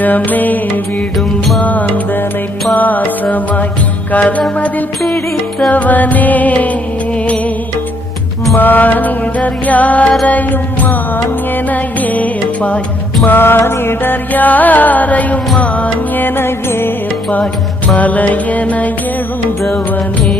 கரகமே விடும் மாந்தனை பாசமாய் கரமதில் பிடித்தவனே, மானிடர் யாரையும் மான் என ஏற்பாய், மானிடர் யாரையும் மான் என ஏற்பாய், மலையென எழுந்தவனே.